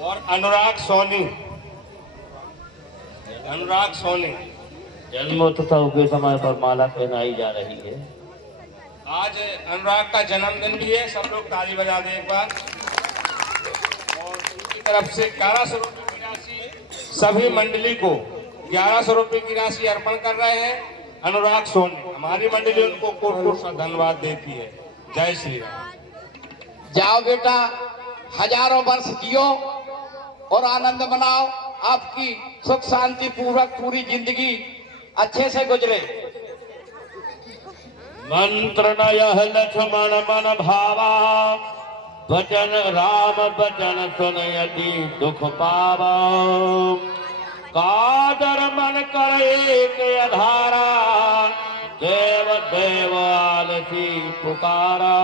और अनुराग सोनी जन्मोत्सव के समय पर माला पहनाई जा रही है। आज अनुराग का जन्मदिन भी है, सब लोग ताली बजा दें एक बार। और उनकी तरफ से 1100 रुपये की राशि सभी मंडली को 1100 रुपये की राशि अर्पण कर रहे हैं। अनुराग सोनी, हमारी मंडली उनको कोट धन्यवाद देती है। जय श्री राम। जाओ बेटा, हजारों वर्ष जियो और आनंद मनाओ। आपकी सुख शांति पूर्वक पूरी जिंदगी अच्छे से गुजरे। मंत्र नयः लक्ष्मण मन भावा, वचन राम वचन सुनयति दुख पावा। कादर मन कर एक अधारा, देव देव आलसी पुकारा।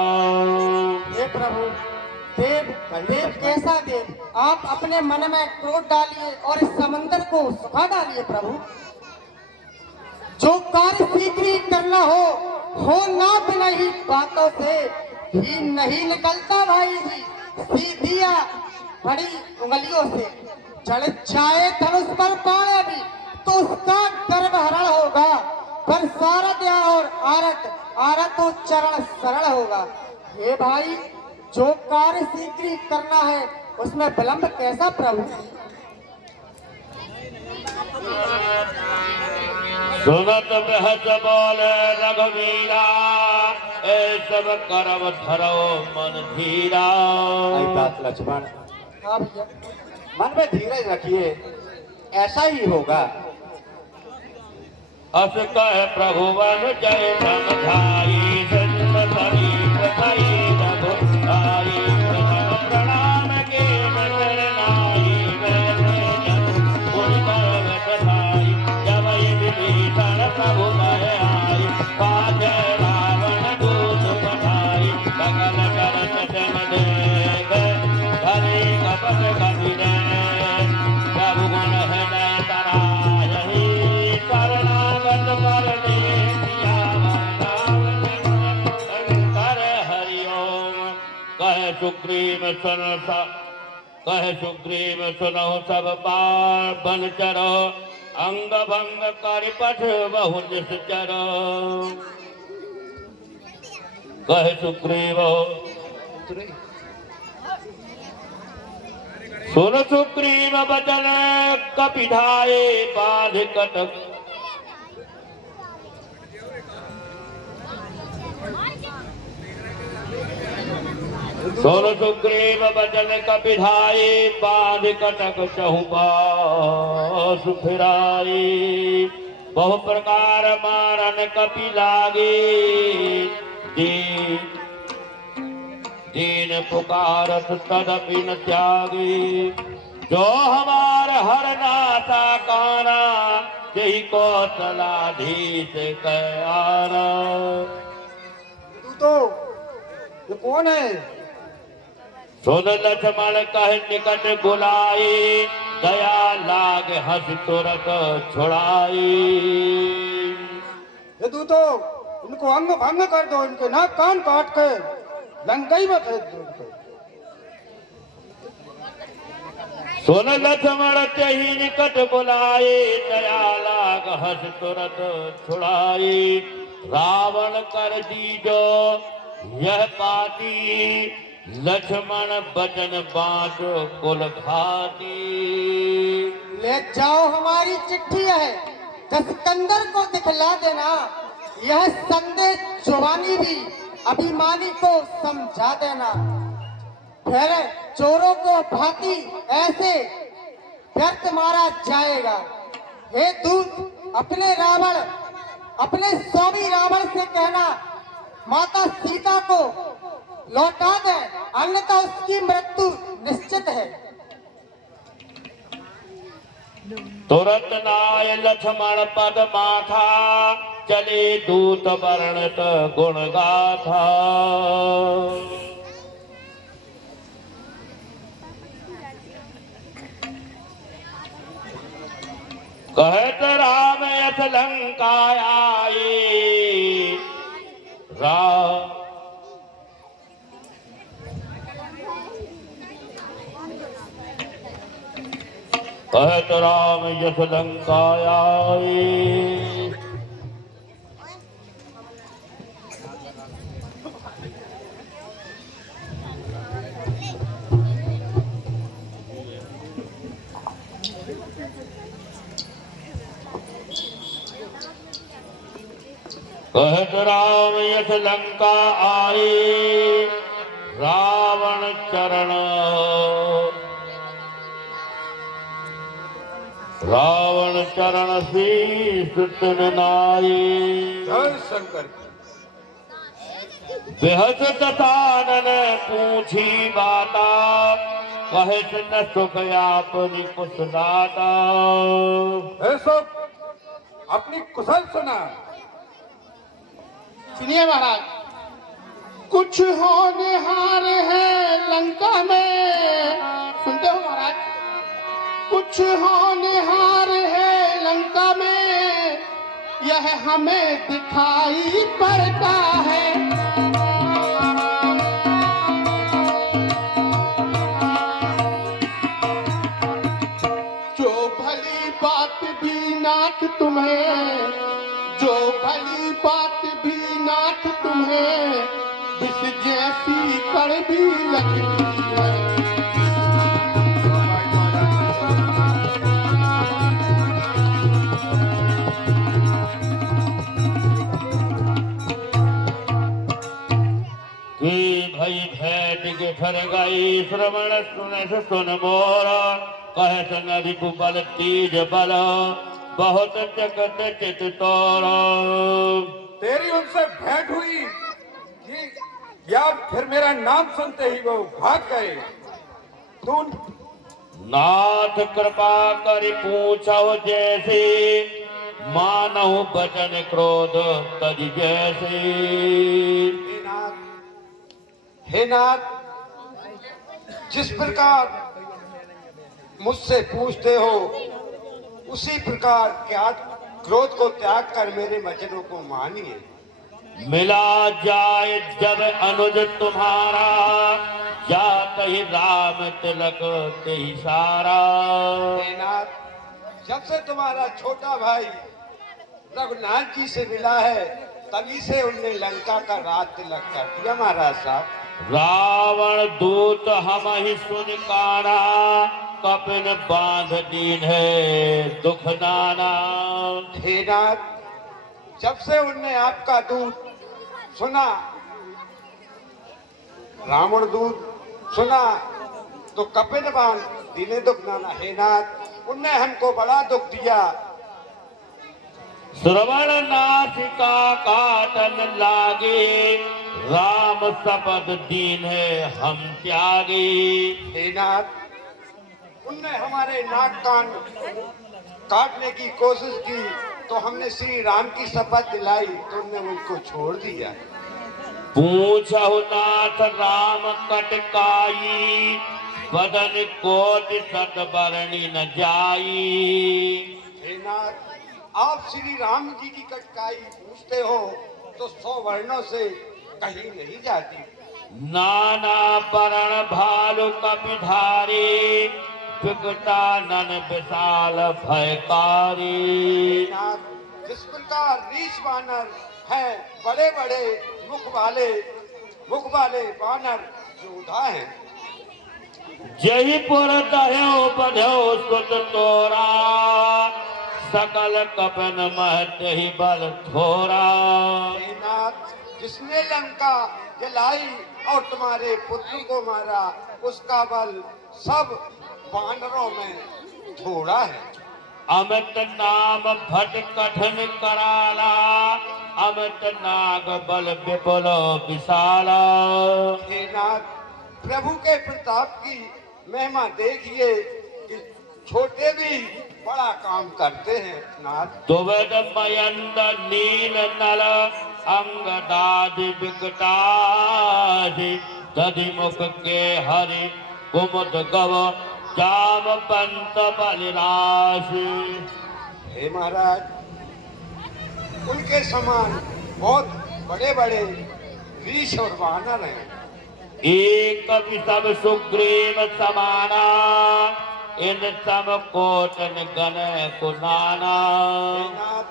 हे प्रभु, देव देव कैसा देव, आप अपने मन में क्रोध डालिए और इस समंदर को सुखा डालिए। प्रभु, जो कार्य शीघ्र ही करना हो ना बिना ही बातों से ही नहीं निकलता भाई जी। सीधिया बड़ी उंगलियों से चढ़ जाए धनुष पर बाण भी तो उसका गर्भहरण होगा, पर सारथ्या और आरत चरण सरल होगा। हे भाई, जो कार्य शीघ्र ही करना है उसमें विलंब कैसा प्रभु। सुनत बहस बोले रघुवीरा, ए सब करब धरो मन धीरा। आई बात लक्ष्मण, हाँ भैया, मन में धीरज रखिए, ऐसा ही होगा। अस कह प्रभु वन जय समझाई, जन्म शरीर भई रघु आई। प्रणाम के शरणाई, वैसे जन गुण कर कथाई। जब विभीषण प्रभु कह आई, पाछे रावण दूत पठाई। सकल करत जन देख, धरे कपट कबीर। प्रभु गुण हृदय तरायहि, शरणागत पर देखिया कर हरि ओम। कह सुग्रीव सुनहु सब पावन चरो। अंग भंग कर पठ बहु निश्चर। कह सुग्रीव सुन सुग्रीव बचन कपिधाये बाध कटक। सुन सुग्रीव बचन कपिधाये बाध कटक चहुपास फिराई। बहु प्रकार मारन कपि लागे, दीन पुकारत तदपि न त्यागी। जो हमार हर नाथा काना, यही कौशलाधीश कह आना। तो ये कौन है? सुन लक्ष्मण कह निकट बुलाई, दया लाग हंस तुरत छुड़ाई। ये दूतो, इनको अंग भंग कर दो, इनके नाक कान काट के लंकाई में फेंक दो इनको। सुन लक्ष्मण कही निकट बुलाए, दया लाग हंस तुरत छुड़ाई। रावण कर दीजो यह काटी, लक्ष्मण बचन बाँचो कुल घाटी। ले जाओ, हमारी चिट्ठी है, दस्कंदर को दिखला देना। यह संदेश जुबानी भी अभिमानी को समझा देना। फिर चोरों को भांति ऐसे व्यर्थ मारा जाएगा। हे दूत, अपने स्वामी रावण से कहना, माता सीता को लौटा दे, अन्यथा उसकी मृत्यु निश्चित है। तुरंत नाय लक्ष्मण पद माथा, चले दूत वर्णित गुण गाथा। कहत राम यथ लंका आई, कहत राम यश लंकायाए। कहत राम यश लंका आए, रावण चरण रावण चरण शीस तिन नाई। जय शंकर। बेहद दतानन पूछी बाता, कहत न सुख आपनी कुशलाता। ऐसो अपनी कुशल सुना। सुनिए महाराज, कुछ होनहार है लंका में। सुनते हो महाराज? कुछ होनहार है लंका में, यह हमें दिखाई पड़ता है। जो भली बात भी नाथ तुम्हें, जो भली बात भी नाथ तुम्हें, विष जैसी कड़वी लगती है। भई भेंट के ठर गई, श्रवण सुन सुन मोरा। कहत न रिपु बल तीज बल, बहुत जगत चित तोरा। तेरी उनसे भेंट हुई कि या फिर मेरा नाम सुनते ही वो भाग गए। तू नाथ कृपा करि पूछो जैसे, मानहु बचन क्रोध तज जैसे। हे नाथ, जिस प्रकार मुझसे पूछते हो उसी प्रकार क्या क्रोध को त्याग कर मेरे वचनों को मानिए। मिला जाए जब अनुज तुम्हारा, जात ही राम तिलक ते ही सारा। हे नाथ, जब से तुम्हारा छोटा भाई रघुनाथ जी से मिला है, तभी से उनने लंका का राज तिलक कर दिया महाराज साहब। रावण दूत हम ही सुन काना, कपिन बांध दीन है दुख नाना। हे नाथ, जब से उनने आपका दूत सुना, रावण दूत सुना, तो कपिन बांध दीने दुख नाना। हे नाथ, उनने हमको बड़ा दुख दिया। श्रवण नासिका काटन लागे, राम शपथ दीन है हम त्यागे। हे नाथ, उनने हमारे नाक कान काटने की कोशिश की, तो हमने श्री राम की शपथ दिलाई, तो उनने उनको छोड़ दिया। पूछहु नाथ राम कटकाई, बदन कोटि सत बरणी न जाई। हे नाथ, आप श्री राम जी की कटकाई पूछते हो तो 100 वर्णों से कहीं नहीं जाती। नाना परण भालु कपिधारी, विकटानन विशाल भयकारी। हे नाथ, जिस प्रकार रीछ बानर हैं, बड़े बड़े मुख वाले बानर योद्धा हैं। जयपुर दह्यो बध्यो सुत तोरा, सकल कपन महत ही बल थोरा। हे नाथ, जिसने लंका जलाई और तुम्हारे पुत्र को मारा, उसका बल सब बानरों में थोड़ा है। अमित नाम भट कठिन कराला, अमित नाग बल विपुल विशाला। हे नाथ, प्रभु के प्रताप की महिमा देखिए कि छोटे भी बड़ा काम करते हैं नाथ। दुवद मयंद नील नल, अंग दादि विकटादि, दधि मुख के हरि कुमुद गव, जाम पंत बलिराशि। हे महाराज, उनके समान बहुत बड़े बड़े रीछ और वानर हैं। एक विषम सुग्रीव समाना, इन सम कोटन गण को नाना। नाथ,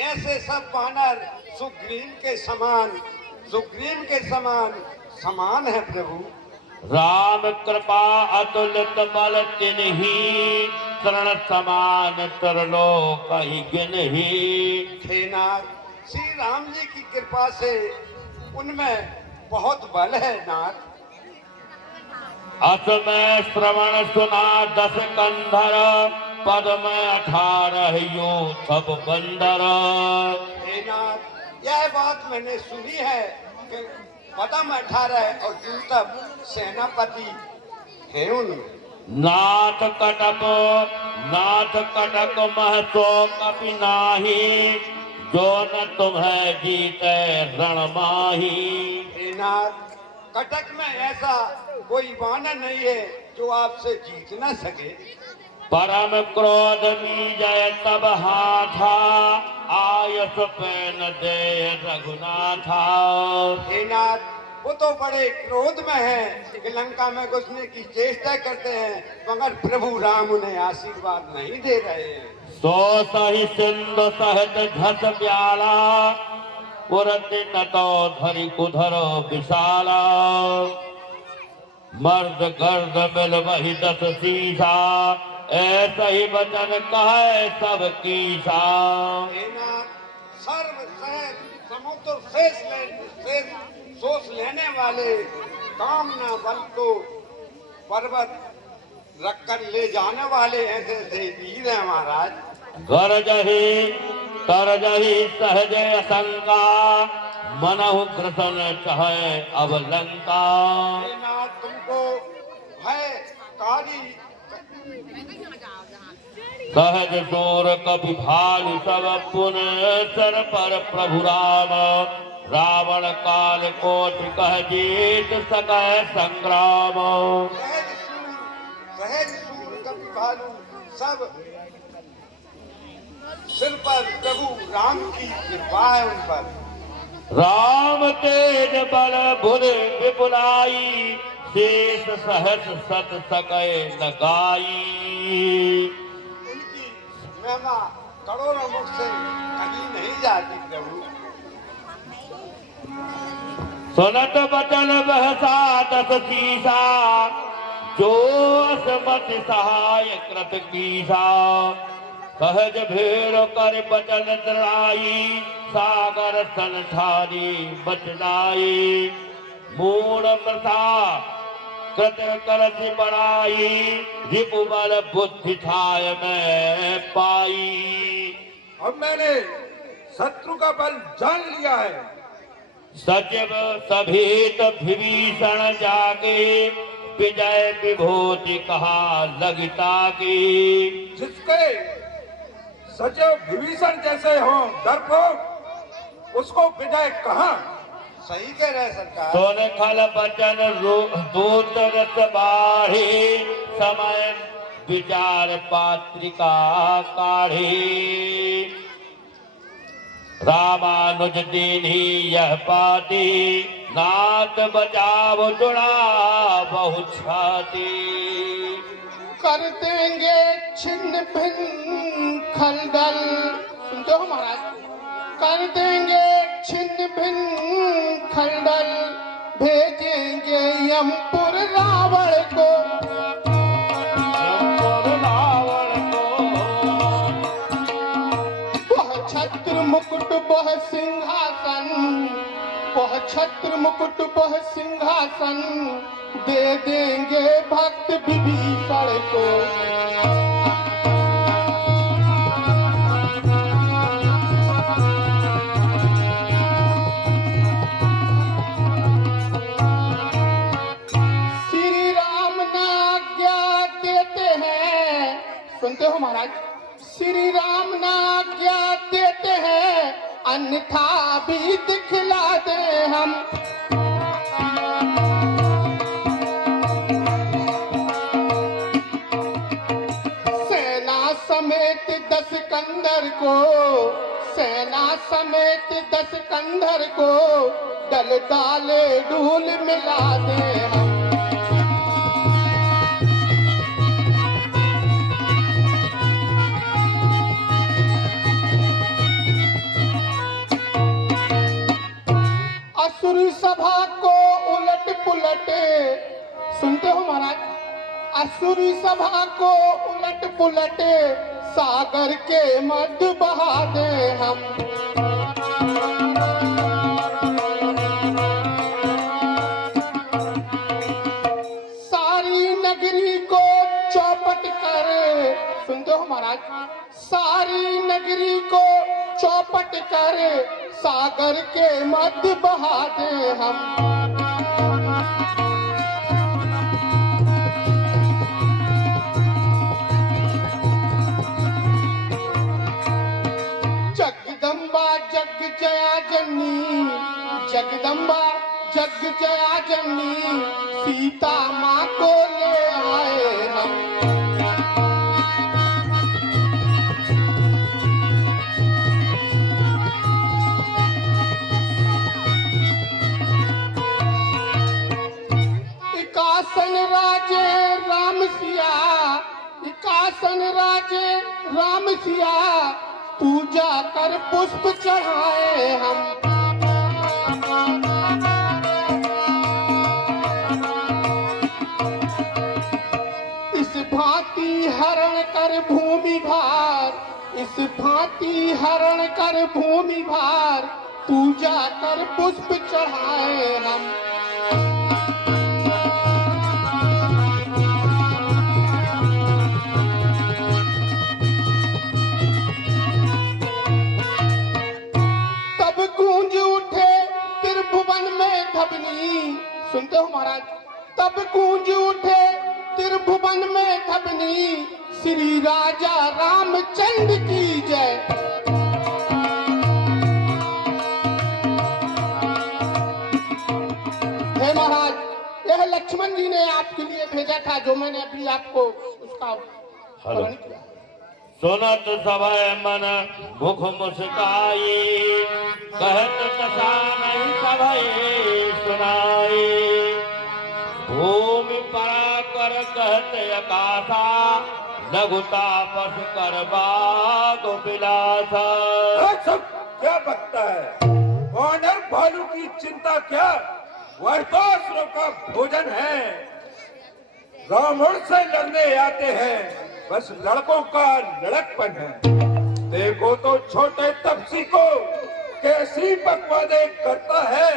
ऐसे सब वानर सुग्रीव के समान समान है प्रभु। राम कृपा अतुलित बल तिन्ही, तरण समान तरलो कही गिनही। हे नाथ, श्री राम जी की कृपा से उनमें बहुत बल है नाथ। अस में श्रवण सुना 10 कंधर, पद में 18 यो सब बंदर। हे नाथ, यह बात मैंने सुनी है कि पदम 18 और यूतब सेनापति हैं उनमें। नाथ कटक महतो कपि नाही, जो न तुम्हें जीते रण माही। हे नाथ, कटक में ऐसा कोई वानर नहीं है जो आपसे जीत न सके। परम क्रोध मीजय तब हाथा, आयस पैन दे रघुनाथा। हे नाथ, वो तो बड़े क्रोध में है कि लंका में घुसने की चेष्टा करते हैं, मगर प्रभु राम उन्हें आशीर्वाद नहीं दे रहे हैं। सो सही सिंधु सहत झस प्याला, पुरति नटो धरि कुधर विशाला। मर्द गर्द मिल वही 10 सीसा, ऐसा ही वचन कहे सब कीसा। हे नाथ, सर्व सहज समुद्र शेष सोच लेने वाले कामना बल को पर्वत रखकर ले जाने वाले ऐसे ऐसे वीर हैं महाराज। गरजहि तरजहि सहज शंका, मनहु कृष्ण चहे अब लंका। हे नाथ, तुमको भय कारी सहज सूर कपि भालु सब पुन, सर पर प्रभु राम, रावण काल कोटि कह जीत सकै संग्राम। सहज सूर कपि भालू सब सिर पर प्रभु राम की कृपा है उन पर। राम तेज बल भुज विपुलाई, शेष सहस सत सकै लगाई। उनकी महिमा करोड़ों मुख से कहीं नहीं जाती प्रभु। सुनत बचन बहसा 10 सीसा, जो असमत सहाय कृत कीसा। सहज भेर कर बचन दराई, सागर सन ठारी बचनाई। मूढ़ प्रथा कृत करति बड़ाई, रिपु बल बुद्धि ठाय में पाई। अब मैंने शत्रु का बल जान लिया है। सचिव सभीत विभीषण जाके, विजय विभूति कहा लगता की। जिसके सचिव विभीषण जैसे हो डरपोक, उसको विजय कहाँ। सही कह रहे सरकार। सोन खल बचन दूत रस बाढ़े, समय विचार पात्रिका काढ़े। रामानुज दीन्ही यह पाती, नाथ बचाव जुड़ा बहु छाती। कर देंगे छिन्न भिन्न खलदल। सुनते हो महाराज? कर देंगे छिन्न भिन्न खलदल, भेजेंगे यमपुर रावण को। वह छत्र मुकुट वह सिंहासन, वह छत्र मुकुट वह सिंहासन, दे देंगे भक्त विभीषण को। श्री राम ना आज्ञा देते हैं। सुनते हो महाराज? श्री राम ना आज्ञा देते हैं, अन्यथा भी दिखला दे हम। समेत 10 कंधर को, सेना समेत 10 कंधर को, डल डाले डूल मिला दे हम। सुनते हो महाराज, असुरी सभा को उलट पुलट सागर के मध्य बहा दे हम। सारी नगरी को चौपट कर, सुनते हो महाराज, सारी नगरी को चौपट कर सागर के मध्य बहा दे हम। जगदम्बा जग जया जननी, जगदम्बा जग जया जननी, सीता माँ को ले आए हम। इकासन राजे राम सिया, इकासन राजे राम सिया, पूजा कर पुष्प चढ़ाए हम। इस भांति हरण कर भूमि भार, इस भांति हरण कर भूमि भार, पूजा कर पुष्प चढ़ाए हम। सुनते हो महाराज, तब गूंज उठे त्रिभुवन में धबनी, श्री राजा रामचंद्र की जय। हे महाराज, यह लक्ष्मण जी ने आपके लिए भेजा था, जो मैंने अभी आपको उसका वर्णन किया। सुनत सभय मन मुख मुस्काई, कहत कथा नहीं सभय सुनाई। भूमि परा कर कहत अकाशा, लघु तापस कर बाग विलासा। सब क्या बकता है? वानर भालू की चिंता क्या, वह तो असुरों का भोजन है। रावण से लड़ने आते हैं, बस लड़कों का लड़कपन है। देखो तो छोटे तपसी को कैसी बकवादे करता है,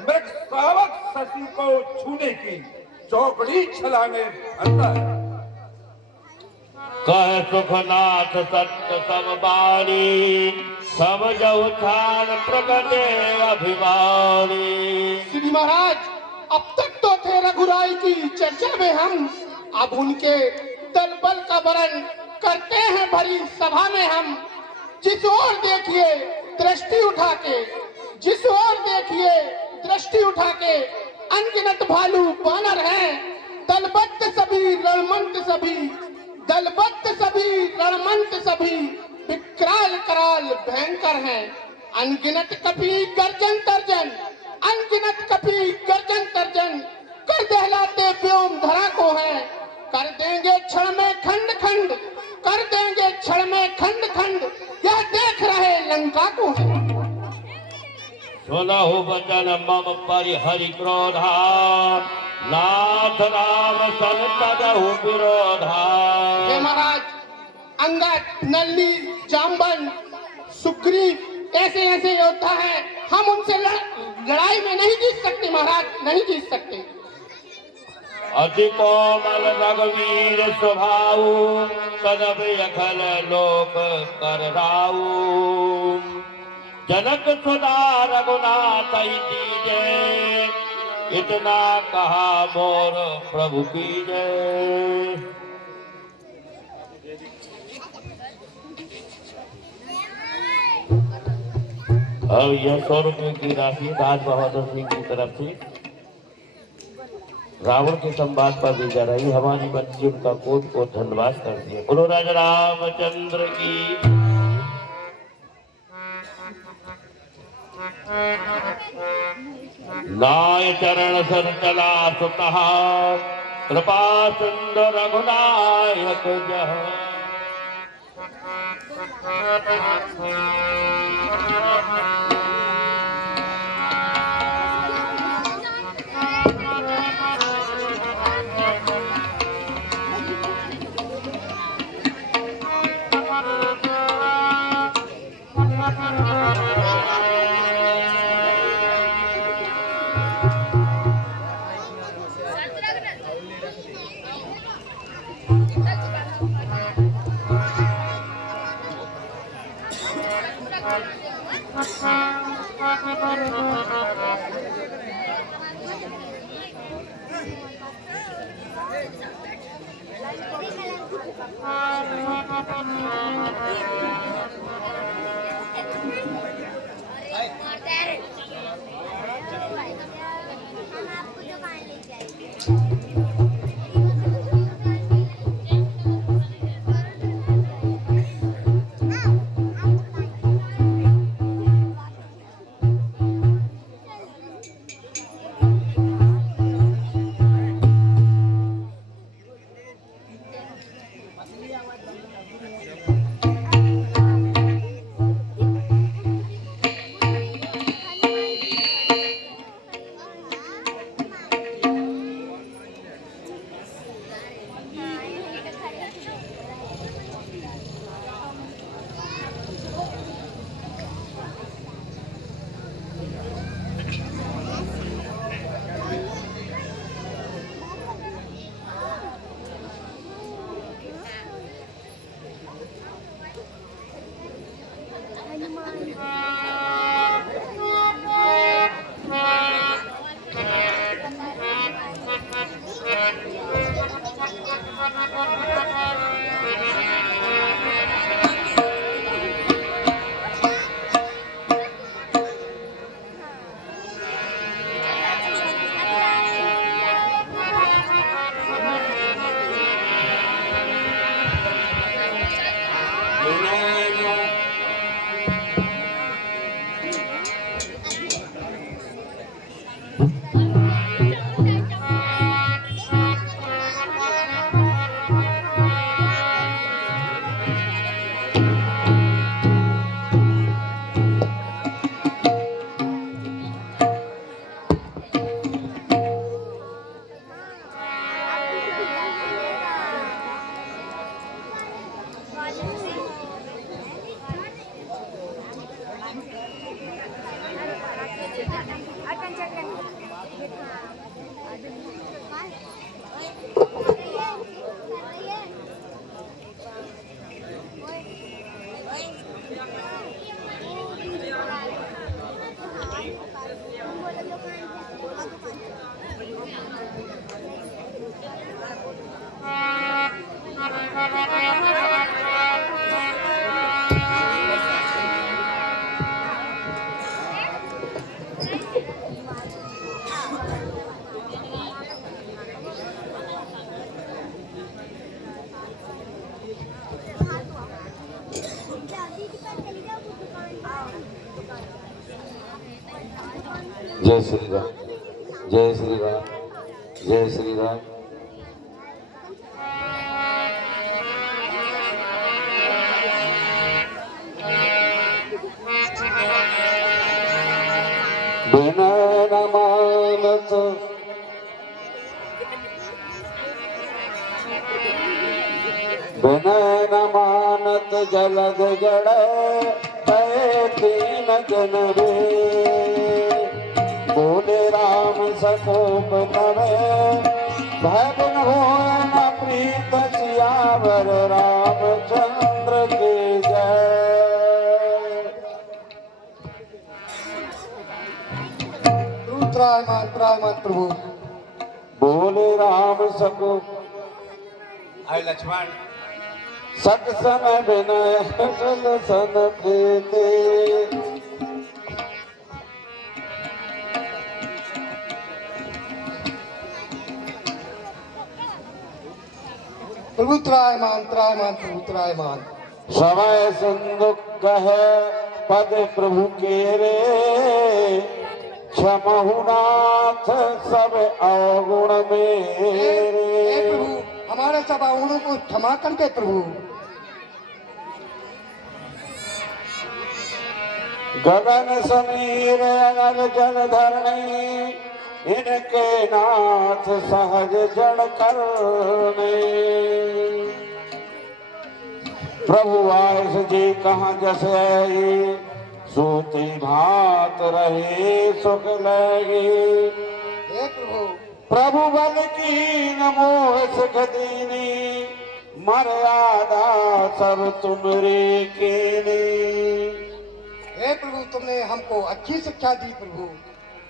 मृग शावक शशि को छूने की चौकड़ी छलांगे भरता है। कह सुखनाथ सत्य सब बाणी, समझऊ छान प्रगटे अभिमानी। श्री महाराज, अब तक तो थे रघुराई की चर्चा में हम, अब उनके दल बल का वर्णन करते हैं भरी सभा में हम। जिस ओर देखिए दृष्टि उठा के, जिस ओर देखिए दृष्टि उठा के, अनगिनत भालू बानर हैं। दलबद्ध सभी रणमंत सभी, दलबद्ध सभी रणमंत सभी, विकराल कराल भयंकर हैं। अनगिनत कपी गर्जन तर्जन, अनगिनत कपी गर्जन तर्जन, कर दहलाते व्योम धरा को हैं। कर देंगे क्षण में खंड खंड, कर देंगे क्षण में खंड खंड, यह देख रहे लंका को है। सुनहु वचन मम परिहरि क्रोधा, नाथ राम सन तदहु विरोधा। हे महाराज, अंगद, नल्ली, जाम्बन, सुग्रीव ऐसे ऐसे योद्धा हैं, हम उनसे लड़ाई में नहीं जीत सकते महाराज, नहीं जीत सकते। अति कोमल रघुवीर स्वभाव, कदम अखल लोक कर राऊ। जनक सुधा रघुनाथ जय, इतना कहा मोर प्रभु की जय। अब यह 100 रुपये की राशि राज बहादुर सिंह की तरफ से रावण के संवाद पर दी जा रही, हमारी बच्ची उनका कोट को धन्यवाद करती है। बोलो राजा रामचंद्र की। नाय चरण सर चला सुतः, कृपा सुंदर रघुनायक जह। जय श्री राम, जय श्री राम, जय श्री राम। बिना न मानत बिना न मानत जलद जड़ तय तीन जन रे बोले राम सकोप तवे भय बिन होय न प्रीत सियावर रामचंद्र के जय। त्रायमान प्रभु। बोले राम सकोप अरे लक्ष्मण, सत समय विनय कुशल सन प्रीति प्रभु त्रायमान प्रभु त्रायमान। समय संदुख कहे पद प्रभु के रे क्षमहुनाथ सब अवगुण मेरे। प्रभु हमारे सब अवगुणों को क्षमा करके प्रभु। गगन समीर अनल जल धरणी इनके नाथ सहज जड़ करने। प्रभु आयस जी कहाँ जस आई सोते भात रहे सुख लगे। प्रभु प्रभु बल की नमो सुख दीनी मर्यादा सब तुमरे कीनी। हे प्रभु तुमने हमको अच्छी शिक्षा दी प्रभु।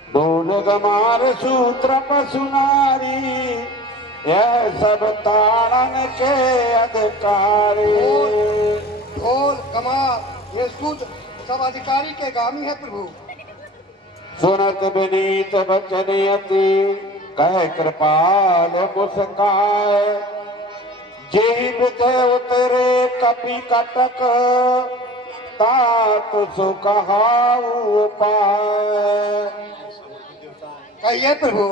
डोल गमार सूत्र पसुनारी यह सब ताड़न के अधिकारी। ढोल कमार ये सूत्र सब अधिकारी के गामी है प्रभु। सुनत विनीत बचन अति कह कृपाल मुस्काए, जीव थे उतरे कपि कटक, तात सो कहाऊ पाए। कहिए प्रभु,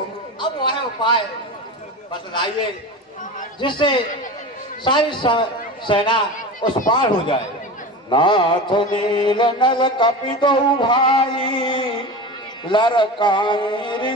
अब वह उपाय बतलाइए जिससे सारी सेना उस पार हो जाए। नाथ नील नल कपि दो भाई, लरकाई